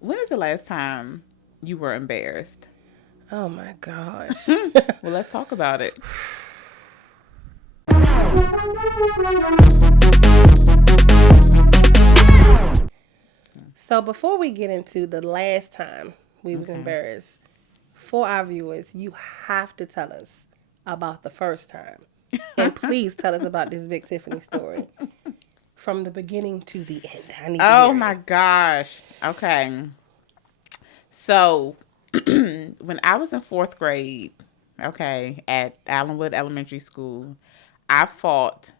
When is the last time you were embarrassed? Oh my gosh. Well, let's talk about it. So before we get into the last time we was Okay. embarrassed, for our viewers, you have to tell us about the first time. And please tell us about this Big Tiffany story. From the beginning to the end. I need to Oh hear my it. gosh. Okay. So, when I was in fourth grade, okay, at Allenwood Elementary School, I fought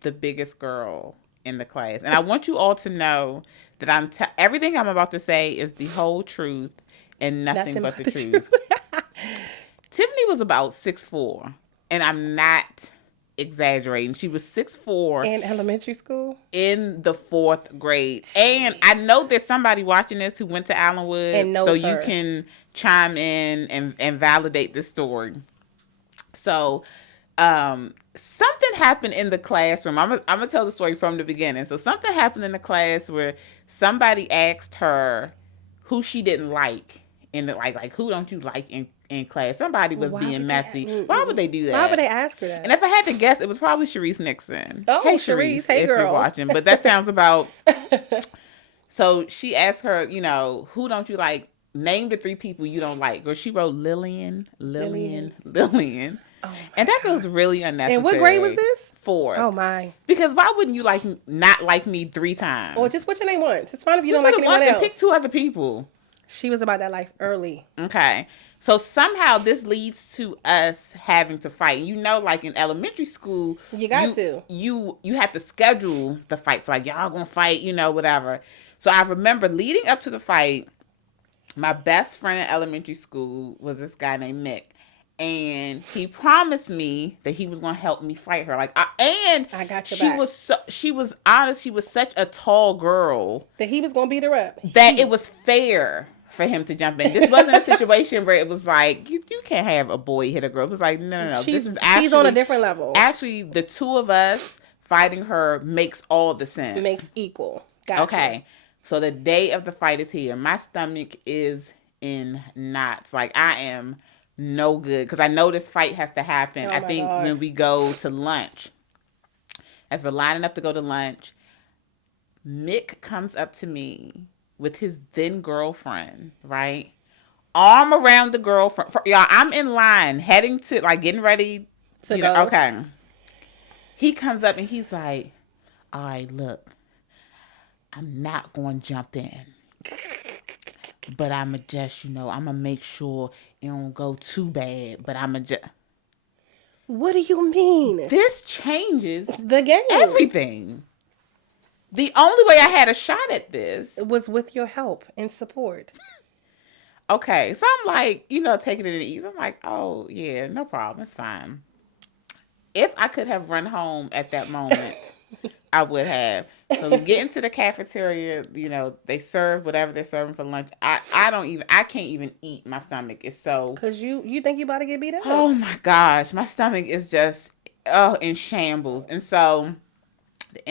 the biggest girl in the class. And I want you all to know that everything I'm about to say is the whole truth and nothing but the truth. Tiffany was about 6'4", and I'm not exaggerating. She was 6'4" In elementary school? in the fourth grade. And I know there's somebody watching this who went to Allenwood, And knows so you her. can chime in and validate this story. So, something happened in the classroom. I'm gonna tell the story from the beginning. So something happened in the class where somebody asked her who she didn't like in the like who don't you like in class. Somebody was being messy. Why would they do that? Why would they ask her that? And if I had to guess, it was probably Sharice Nixon. Oh, hey Sharice, hey, if girl. you're watching. But that sounds about. So she asked her, who don't you like? Name the 3 people you don't like. Or she wrote Lillian. Oh And that was really unnecessary. And what grade was this? 4. Oh my. Because why wouldn't you not like me 3 times? Or just put your name once. It's fine if you Just don't like put it anyone once else. and pick 2 other people. She was about that life early. Okay. So somehow this leads to us having to fight. You know, like in elementary school, You got to. You have to schedule the fights. Like, y'all gonna fight, whatever. So I remember leading up to the fight, my best friend in elementary school was this guy named Mick. And he promised me that he was going to help me fight her. I got your she back. she was honest. She was such a tall girl That he was going to beat her up. that it was fair for him to jump in. This wasn't a situation where it was like, you can't have a boy hit a girl. It was like, no. She's She's on a different level. Actually, the 2 of us fighting her makes all the sense. It makes equal. Gotcha. Okay. So the day of the fight is here. My stomach is in knots. Like, I am no good. Because I know this fight has to happen. Oh I my think God. when we go to lunch, as we're lining up to go to lunch, Mick comes up to me with his then girlfriend, right? Arm around the girlfriend. Y'all, I'm in line, heading to, getting ready to go. Okay. He comes up and he's like, all right, look, I'm not going to jump in. But I'm going to just, I'm going to make sure it don't go too bad. But I'm going to just... What do you mean? This changes The game. everything. The only way I had a shot at this was with your help and support. Okay, so I'm like, taking it at ease. I'm like, oh, yeah, no problem. It's fine. If I could have run home at that moment, I would have. So we get into the cafeteria, they serve whatever they're serving for lunch. I can't even eat. My stomach is so... Because you think you about to get beat up? Oh, my gosh. My stomach is just, in shambles. And so the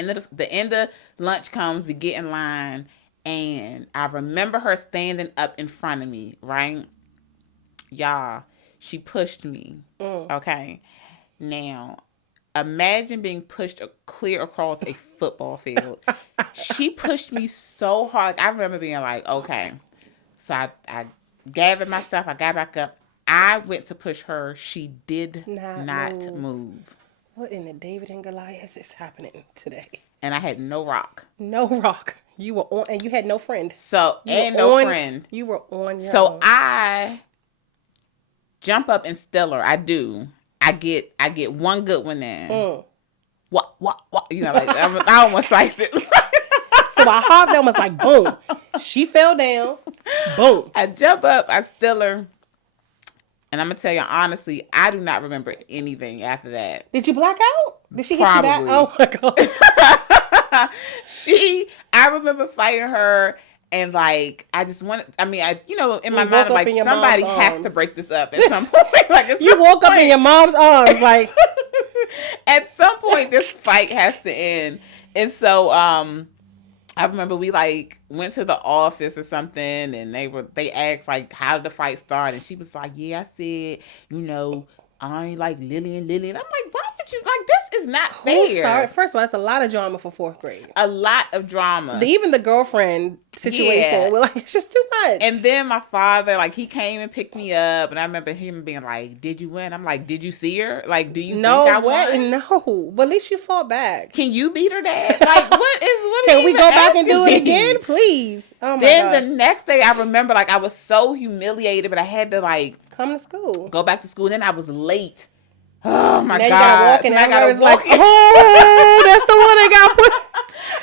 end of lunch comes, we get in line, and I remember her standing up in front of me, right? Y'all, she pushed me. Okay. Now, imagine being pushed clear across a football field. She pushed me so hard. I remember being like, okay. So I gathered myself. I got back up. I went to push her. She did not move. What in the David and Goliath is happening today? And I had no rock. No rock. You were on, and you had no friend. So, and no friend. You were on your So own. I jump up and still her. I do. I get one good one in. What? I almost sliced it. So I hopped on, was like, boom. She fell down. Boom. I jump up, I still her. And I'm going to tell you honestly, I do not remember anything after that. Did you black out? Did she hit you back? Probably. Oh my God. I remember fighting her. And I just wanted, in my mind, I'm like, somebody has to break this up at some point. You woke up in your mom's arms, like. At some point, this fight has to end. And so, I remember we like went to the office or something, and they asked like how did the fight start, and she was like, "Yeah, I said, you know, I ain't like Lillian. I'm like, why would you like this? Is not Who fair. started? First of all, it's a lot of drama for fourth grade. A lot of drama. Even the girlfriend situation, Yeah. we're like, it's just too much. And then my father, like, he came and picked me up, and I remember him being like, "Did you win?" I'm like, "Did you see her? Like, do you think I won? No, but at least you fought back. Can you beat her, Dad? Like, what Can we even go back and asking do it me? again, please?" Oh my Then God. the next day, I remember, like, I was so humiliated, but I had to, like, Come to school. go back to school. Then I was late. Oh my Now you God! gotta walk in. And I gotta walk like, in. oh, that's the one that got put.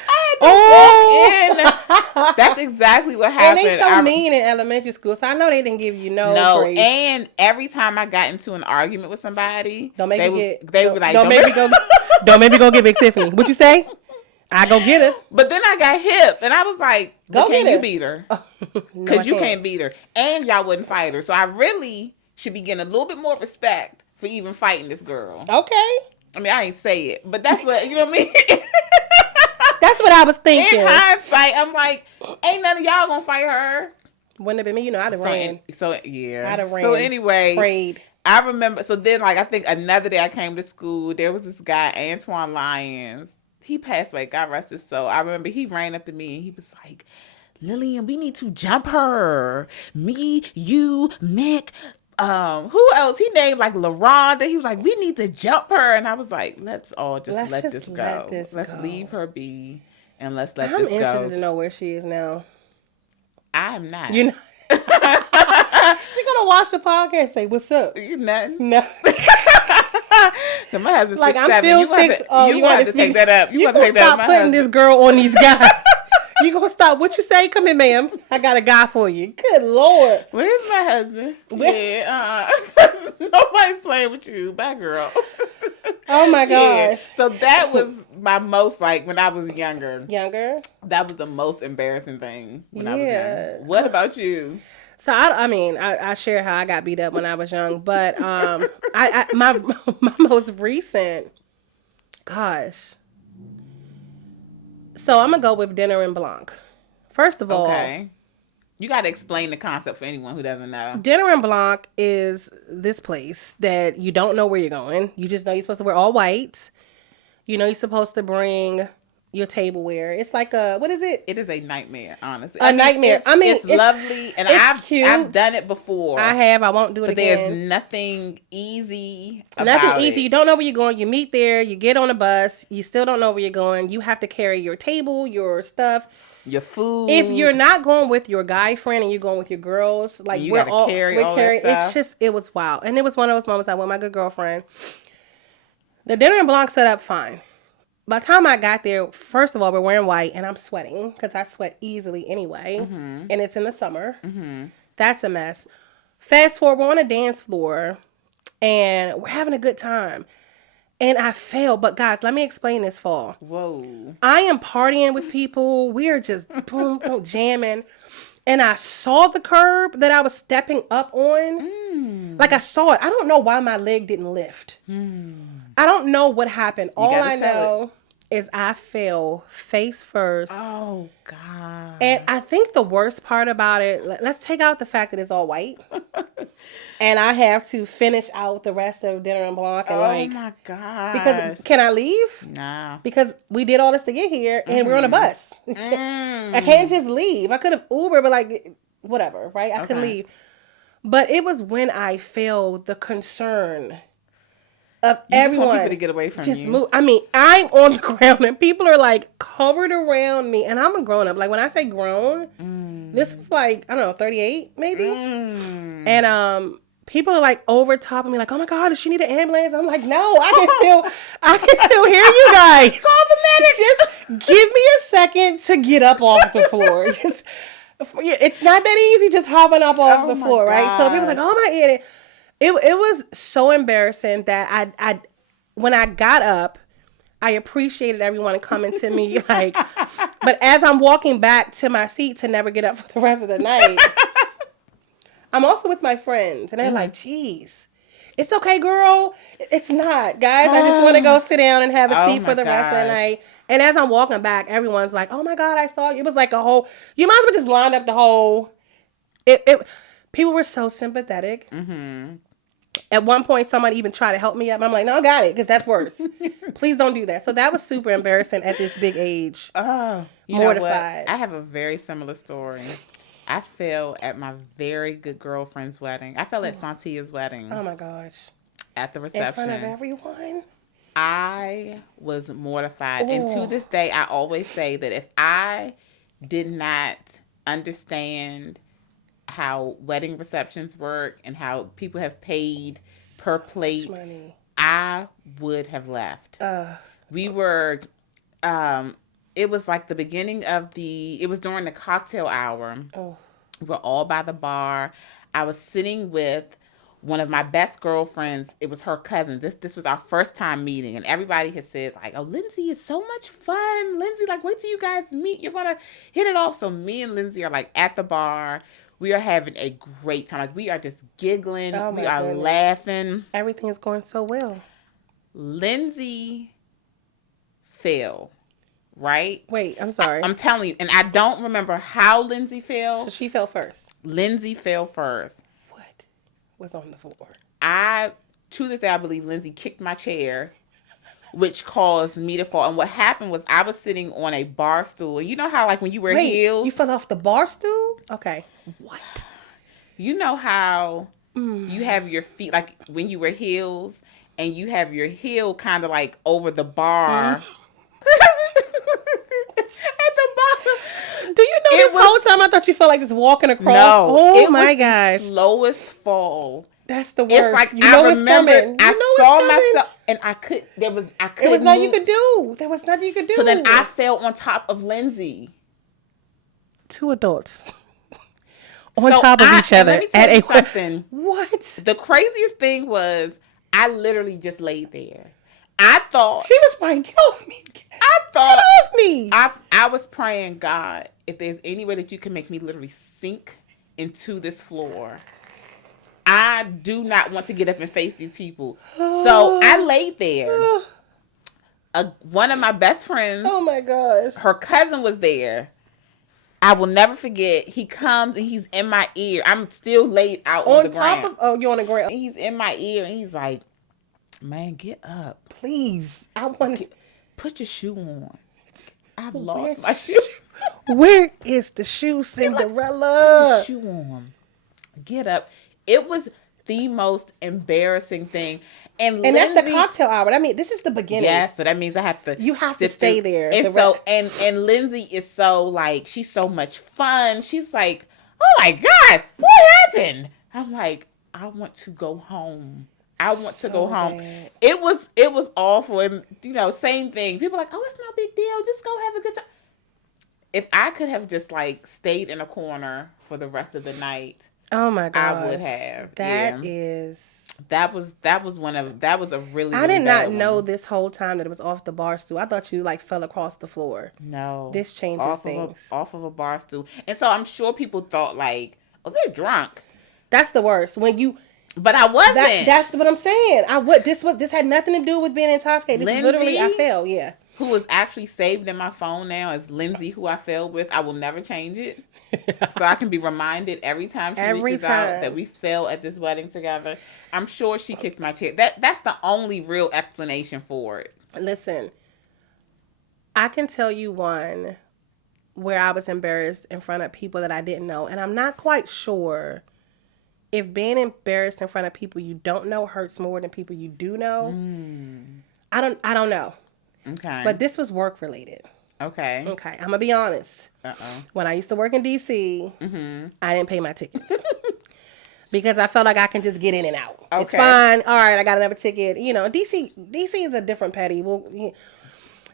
I had to walk in. That's exactly what And happened. they so mean in elementary school, so I know they didn't give you no grace. And every time I got into an argument with somebody, Don't make me they would like, don't make me go get Big Tiffany. What you say? I go get her. But then I got hip, and I was like, Go can get you her. beat her? No, Because you can't beat her. And y'all wouldn't fight her. So I really should be getting a little bit more respect for even fighting this girl. Okay. I mean, I ain't say it, but that's what, you know what I mean? That's what I was thinking. In hindsight, I'm like, ain't none of y'all gonna fight her. Wouldn't have been me, you know, I'd have ran. So, yeah. I'd have ran. So, anyway. Prayed. I remember, so then, like, I think another day I came to school, there was this guy, Antoine Lyons. He passed away, God rest his soul. I remember he ran up to me and he was like, "Lillian, we need to jump her. Me, you, Mick, who else? He named like LaRonda. He was like, we need to jump her. And I let this go. Let's leave her be and let's let this go. I'm interested to know where she is now. I'm not. You're not. She's gonna watch the podcast and say, "What's up?" Nothing. No. My husband's like 6'7". I'm still 6. You want to take that up. You gonna stop putting this girl on these guys. You gonna stop? What you say? Come here, ma'am. I got a guy for you. Good Lord. Where's my husband? Yeah. Nobody's playing with you. Bye, girl. Oh my gosh. Yeah. So that was my most, like, when I was younger. That was the most embarrassing thing when I was young. What about you? So I share how I got beat up when I was young, but my most recent, gosh. So I'm gonna go with Dinner and Blanc. First of all, okay, you got to explain the concept for anyone who doesn't know. Dinner and Blanc is this place that you don't know where you're going. You just know you're supposed to wear all white. You know you're supposed to bring your tableware. It's like what is it? It is a nightmare, honestly. Nightmare. It's lovely, and I've done it before. I won't do it again. But there's nothing easy about it. You don't know where you're going. You meet there. You get on a bus. You still don't know where you're going. You have to carry your table, your stuff, your food. If you're not going with your guy friend and you're going with your girls, like you gotta carry all that stuff. It was wild, and it was one of those moments I went with my good girlfriend. The Dinner and Blanc set up fine. By the time I got there, first of all, we're wearing white, and I'm sweating because I sweat easily anyway, and it's in the summer. Mm-hmm. That's a mess. Fast forward, we're on a dance floor, and we're having a good time. And I failed, but guys, let me explain this fall. Whoa. I am partying with people. We are just boom, boom, jamming. And I saw the curb that I was stepping up on. Like I saw it. I don't know why my leg didn't lift. I don't know what happened. All I know is I fell face first. Oh, God. And I think the worst part about it, let's take out the fact that it's all white. And I have to finish out the rest of Dinner and Blanc. And my God. Because, can I leave? Nah. Because we did all this to get here and we're on a bus. I can't just leave. I could have Uber, but whatever, right? I couldn't leave. But it was when I failed the concern of everyone. Just want people to get away from you. Move. I mean, I'm on the ground and people are covered around me, and I'm a grown up. Like when I say grown, this was I don't know, 38 maybe. And people are over top of me, oh my God, does she need an ambulance? I'm like, no, I can still hear you guys. Call the medic. Just give me a second to get up off the floor. It's not that easy just hopping up off the floor, right? So people are oh my idiot. It was so embarrassing that I when I got up, I appreciated everyone coming to me but as I'm walking back to my seat to never get up for the rest of the night, I'm also with my friends and they're like, geez, it's okay, girl. It's not, guys. I just want to go sit down and have a seat for the rest of the night. And as I'm walking back, everyone's like, "Oh my God, I saw you." It was like a whole. You might as well just line up the whole. It people were so sympathetic. Mm-hmm. At one point, someone even tried to help me up. I'm like, "No, I got it," because that's worse. Please don't do that. So that was super embarrassing at this big age. Oh, you Mortified. know what? I have a very similar story. I fell at my very good girlfriend's wedding. I fell at Santia's wedding Oh my gosh! at the In front of reception. everyone. I was mortified. And to Oh. this day, I always say that if I did not understand how wedding receptions work and how people have paid per plate, Money. I would have left. We were, it was like the beginning of it was during the cocktail hour. Oh. We were all by the bar. I was sitting with one of my best girlfriends. It was her cousin. This was our first time meeting, and everybody had said like, "Oh, Lindsay is so much fun. Lindsay, like, wait till you guys meet. You're gonna hit it off." So me and Lindsay are like at the bar. We are having a great time. Like we are just giggling. Oh, We my are goodness. laughing. Everything is going so well. Lindsay fell. Right? Wait, I'm sorry. I'm telling you, and I don't remember how Lindsay fell. So she fell first. Lindsay fell first. What was on the floor? To this day, I believe Lindsay kicked my chair, which caused me to fall. And what happened was I was sitting on a bar stool. You know how, like, when you wear heels? You fell off the bar stool? Okay. What? You know how you have your feet, like, when you wear heels, and you have your heel kind of, like, over the bar. At the bottom. Do you know this whole time I thought you felt like just walking across? No. Oh my gosh. The slowest fall. That's the worst. It's like you know I it's remember coming. I saw myself and I couldn't There was nothing you could do. There was nothing you could do. So then I fell on top of Lindsay. Two adults on top of each other. Let me tell you something. What? The craziest thing was I literally just laid there. I thought she was like, "Get off me! Get off me!" I was praying, God, if there's any way that you can make me literally sink into this floor. I do not want to get up and face these people. So I laid there. One of my best friends. Oh my gosh. Her cousin was there. I will never forget. He comes and he's in my ear. I'm still laid out on the ground. You're on the ground. He's in my ear and he's like, "Man, get up, please. I want to put your shoe on. I've lost my shoe. Where is the shoe, Cinderella? Put your shoe on. Get up." It was the most embarrassing thing. And Lindsay, that's the cocktail hour. I mean, this is the beginning. Yes, so that means you have to stay there. And and Lindsay is so like, she's so much fun. She's like, "Oh my God, what happened?" I'm like, "I want to go home. I want to go home." Bad. It was awful. And same thing. People are like, "Oh, it's no big deal. Just go have a good time." If I could have just like stayed in a corner for the rest of the night, oh my God, I would have. That was a really, I did not bad know one. this whole time that it was off the bar stool. I thought you like fell across the floor. No. This changes things. Off of a bar stool. And so I'm sure people thought like, "Oh, they're drunk." That's the worst. But I wasn't. That's what I'm saying. This had nothing to do with being intoxicated. This is literally I fell, yeah. Who is actually saved in my phone now is Lindsay, who I fell with. I will never change it. So I can be reminded every time she reaches out that we fell at this wedding together. I'm sure she kicked my chair. That's the only real explanation for it. Listen, I can tell you one where I was embarrassed in front of people that I didn't know. And I'm not quite sure if being embarrassed in front of people you don't know hurts more than people you do know. I don't know. Okay. But this was work related. Okay. I'm going to be honest. When I used to work in D.C., I didn't pay my tickets. Because I felt like I can just get in and out. Okay. It's fine. All right, I got another ticket. D.C. is a different petty.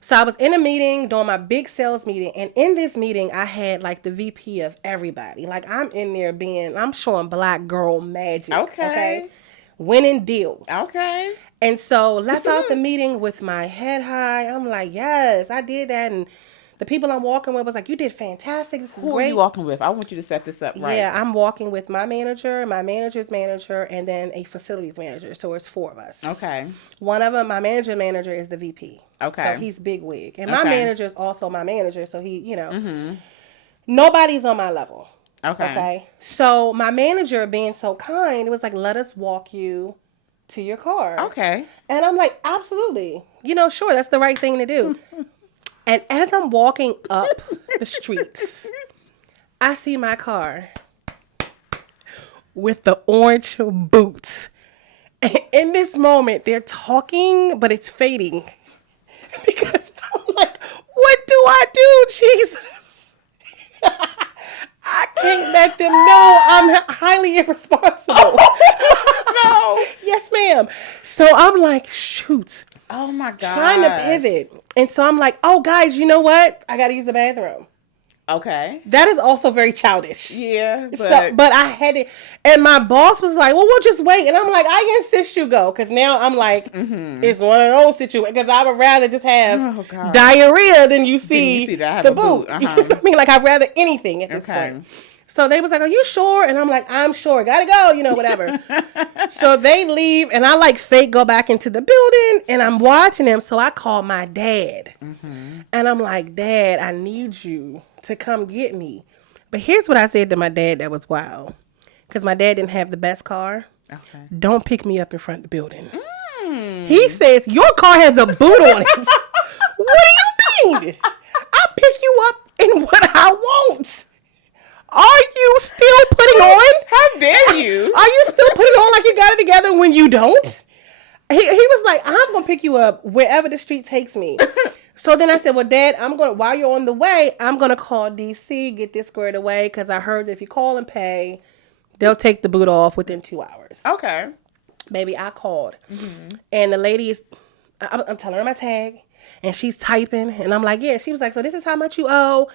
So I was in a meeting, doing my big sales meeting. And in this meeting, I had like the VP of everybody. Like I'm in there I'm showing black girl magic. Okay. Winning deals. Okay. And so left out the meeting with my head high. I'm like, yes, I did that. And The people I'm walking with was like, you did fantastic. This is Who great. are you walking with? I want you to set this up right. Yeah, I'm walking with my manager, my manager's manager, and then a facilities manager. So it's 4 of us. Okay. One of them, my manager is the VP. Okay. So he's big wig. And my manager is also my manager. So he, Mm-hmm. nobody's on my level. Okay. Okay. So my manager, being so kind, was like, let us walk you to your car. Okay. And I'm like, absolutely. Sure, that's the right thing to do. And as I'm walking up the streets, I see my car with the orange boots. And in this moment, they're talking, but it's fading. Because I'm like, what do I do, Jesus? I can't let them know I'm highly irresponsible. No. Yes, ma'am. So I'm like, shoot. Oh my God. Trying to pivot. And so I'm like, oh, guys, you know what? I got to use the bathroom. Okay. That is also very childish. Yeah. But I had it. And my boss was like, well, we'll just wait. And I'm like, I insist you go. Because now I'm like, it's one of those situations. Because I would rather just have diarrhea than you see the boot. You know what I mean? Like, I'd rather anything at this point. So they was like, are you sure? And I'm like, I'm sure. Gotta go, whatever. So they leave, and I like fake go back into the building, and I'm watching them. So I call my dad. And I'm like, Dad, I need you to come get me. But here's what I said to my dad that was wild. Because my dad didn't have the best car. Okay. Don't pick me up in front of the building. He says, your car has a boot on it. What do you mean? I'll pick you up in what I want. Are you still putting on? How dare you? Are you still putting on like you got it together when you don't? He was like, I'm going to pick you up wherever the street takes me. So then I said, well, Dad, while you're on the way, I'm going to call DC, get this squared away, because I heard that if you call and pay, they'll take the boot off within 2 hours. Okay. Baby, I called. And the lady I'm telling her my tag, and she's typing, and I'm like, yeah. She was like, so this is how much you owe.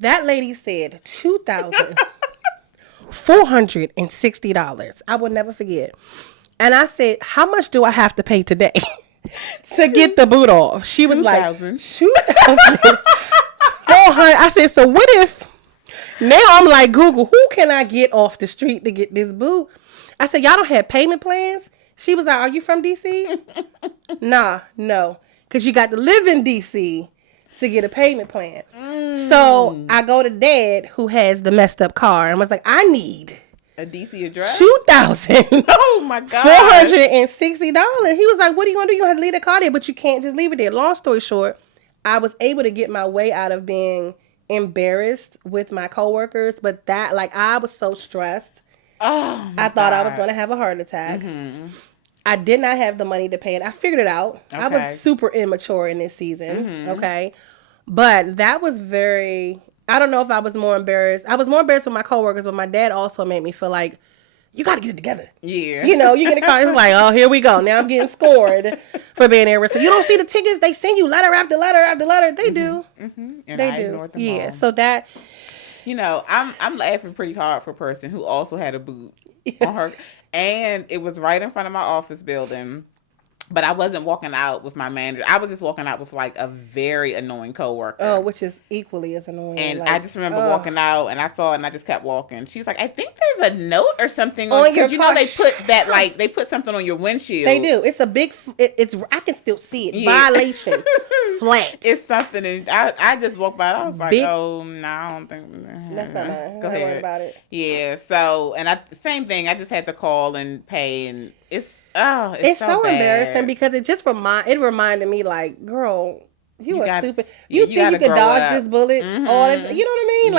That lady said $2,460. I will never forget. And I said, how much do I have to pay today to get the boot off? She was like, $2,400. I said, so what if now I'm like, Google, who can I get off the street to get this boot? I said, y'all don't have payment plans? She was like, are you from DC? Nah, no. Because you got to live in DC to get a payment plan. So I go to Dad, who has the messed up car, and was like, I need a DC address? $2,000. Oh my God. $460. He was like, what are you going to do? You have to leave the car there, but you can't just leave it there. Long story short, I was able to get my way out of being embarrassed with my coworkers, but that, like, I was so stressed. Oh, I thought I was going to have a heart attack. I did not have the money to pay it. I figured it out. Okay. I was super immature in this season. Okay. But that was I don't know if I was more embarrassed. I was more embarrassed with my coworkers, but my dad also made me feel like, you got to get it together. Yeah. You get a car. It's like, oh, here we go. Now I'm getting scored for being irresponsible. You don't see the tickets. They send you letter after letter after letter. They do. And they I do. ignored them all. So that. I'm laughing pretty hard for a person who also had a boot on her. And it was right in front of my office building. But I wasn't walking out with my manager. I was just walking out with like a very annoying coworker. Oh, which is equally as annoying. And I just remember walking out, and I saw it, and I just kept walking. She's like, I think there's a note or something on your car. They put that, like, they put something on your windshield. They do. It's a big. It's I can still see it. Yeah. Violation. Flat. It's something, and I just walked by. I was like, oh no, I don't think that's not mine. Go ahead. Worry about it. Yeah. So, and same thing. I just had to call and pay, and it's so embarrassing because it just reminded me, like, girl, you are stupid. You think you could dodge this bullet? All that, you know what I mean?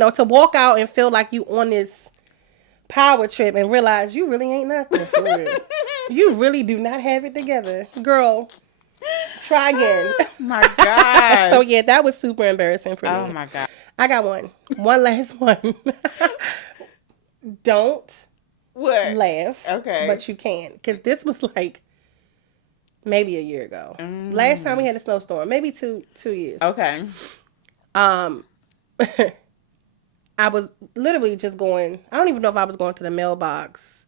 Like, to walk out and feel like you on this power trip and realize you really ain't nothing for real. You really do not have it together, girl. Try again. Oh my God. So yeah, that was super embarrassing for me. Oh my God. I got one last one. Don't. What? Laugh. Okay. But you can. Because this was like maybe a year ago. Last time we had a snowstorm. Maybe two years. Okay. I was literally just going, I don't even know if I was going to the mailbox.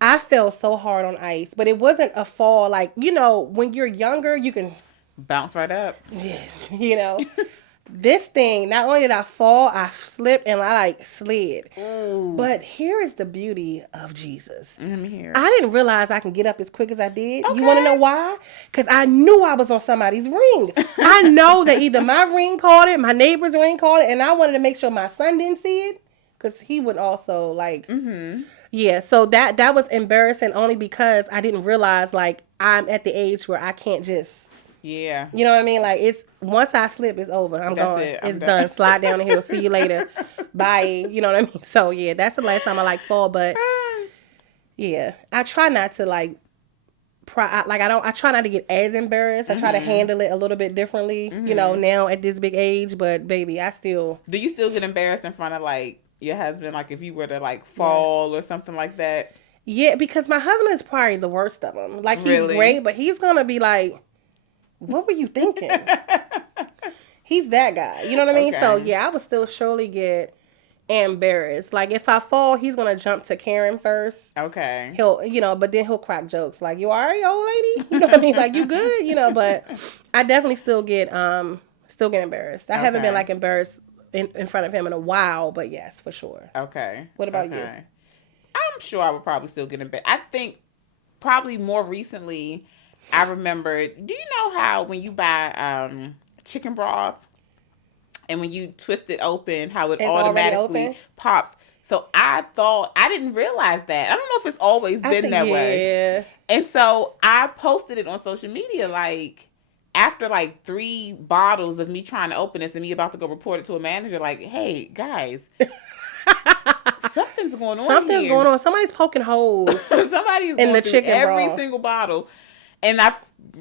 I fell so hard on ice. But it wasn't a fall like, when you're younger, you can Bounce right up. Yeah, you know. This thing, not only did I fall, I slipped and I like slid. Ooh. But here is the beauty of Jesus. Let me hear. I didn't realize I can get up as quick as I did. Okay. You want to know why? Because I knew I was on somebody's ring. I know that either my ring caught it, my neighbor's ring caught it, and I wanted to make sure my son didn't see it. Because he would also like, yeah. So that was embarrassing only because I didn't realize like I'm at the age where I can't just. Yeah. You know what I mean? Like, it's once I slip, it's over. I'm gone. It's done. Slide down the hill. See you later. Bye. You know what I mean? So, yeah, that's the last time I, like, fall. But, yeah, I try not to, like, I try not to get as embarrassed. I try to handle it a little bit differently, you know, now at this big age. But, baby, I still. Do you still get embarrassed in front of, like, your husband? Like, if you were to, like, fall or something like that? Yeah, because my husband is probably the worst of them. Like, he's Really? great, but he's going to be like, what were you thinking? He's that guy. You know what I mean? Okay. So, yeah, I would still surely get embarrassed. Like, if I fall, he's going to jump to Karen first. Okay. He'll, you know, but then he'll crack jokes. Like, you all right, old lady? You know what I mean? Like, you good? You know, but I definitely still get embarrassed. I haven't been, like, embarrassed in front of him in a while, but yes, for sure. Okay. What about you? I'm sure I would probably still get embarrassed. I think probably more recently, I remember, do you know how when you buy chicken broth and when you twist it open, how it automatically pops? So I didn't realize that. I don't know if it's always been that way. And so I posted it on social media, like, after like 3 bottles of me trying to open this and me about to go report it to a manager, like, hey, guys. Something's going on. Something's going on. Somebody's poking holes. Somebody's in the through chicken every broth. single bottle. And I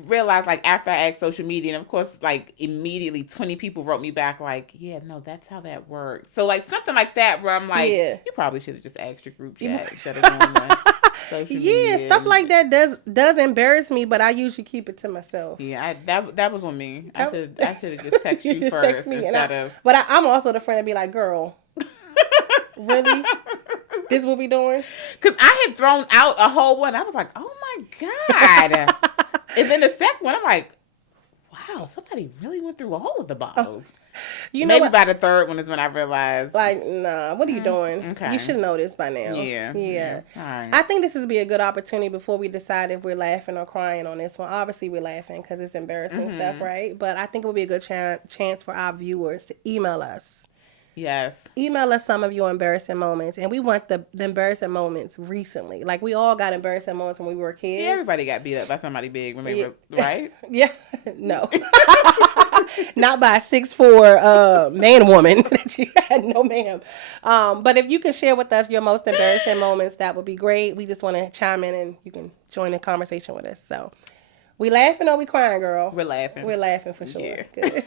realized, like, after I asked social media, and of course, like, immediately 20 people wrote me back, like, yeah, no, that's how that works. So, like, something like that where I'm like, you probably should have just asked your group chat. Should have done that. Social media. Stuff like that does embarrass me, but I usually keep it to myself. Yeah, that was on me. I should have just texted you first text me instead of. But I'm also the friend that be like, girl, really? This what we doing? Because I had thrown out a whole one. I was like, oh my God. And then the second one, I'm like, wow, somebody really went through all of the bottles. You know, maybe by the third one is when I realized. Like, nah, what are you doing? Okay. You should know this by now. Yeah. All right. I think this would be a good opportunity before we decide if we're laughing or crying on this one. Obviously, we're laughing because it's embarrassing stuff, right? But I think it would be a good chance for our viewers to email us. Yes. Email us some of your embarrassing moments. And we want the embarrassing moments recently. Like, we all got embarrassing moments when we were kids. Yeah, everybody got beat up by somebody big when they were, right? Yeah. No. Not by a 6'4" man woman. That you had. No, ma'am. But if you can share with us your most embarrassing moments, that would be great. We just want to chime in and you can join the conversation with us. So, we laughing or we crying, girl? We're laughing. We're laughing for sure. Yeah. Good.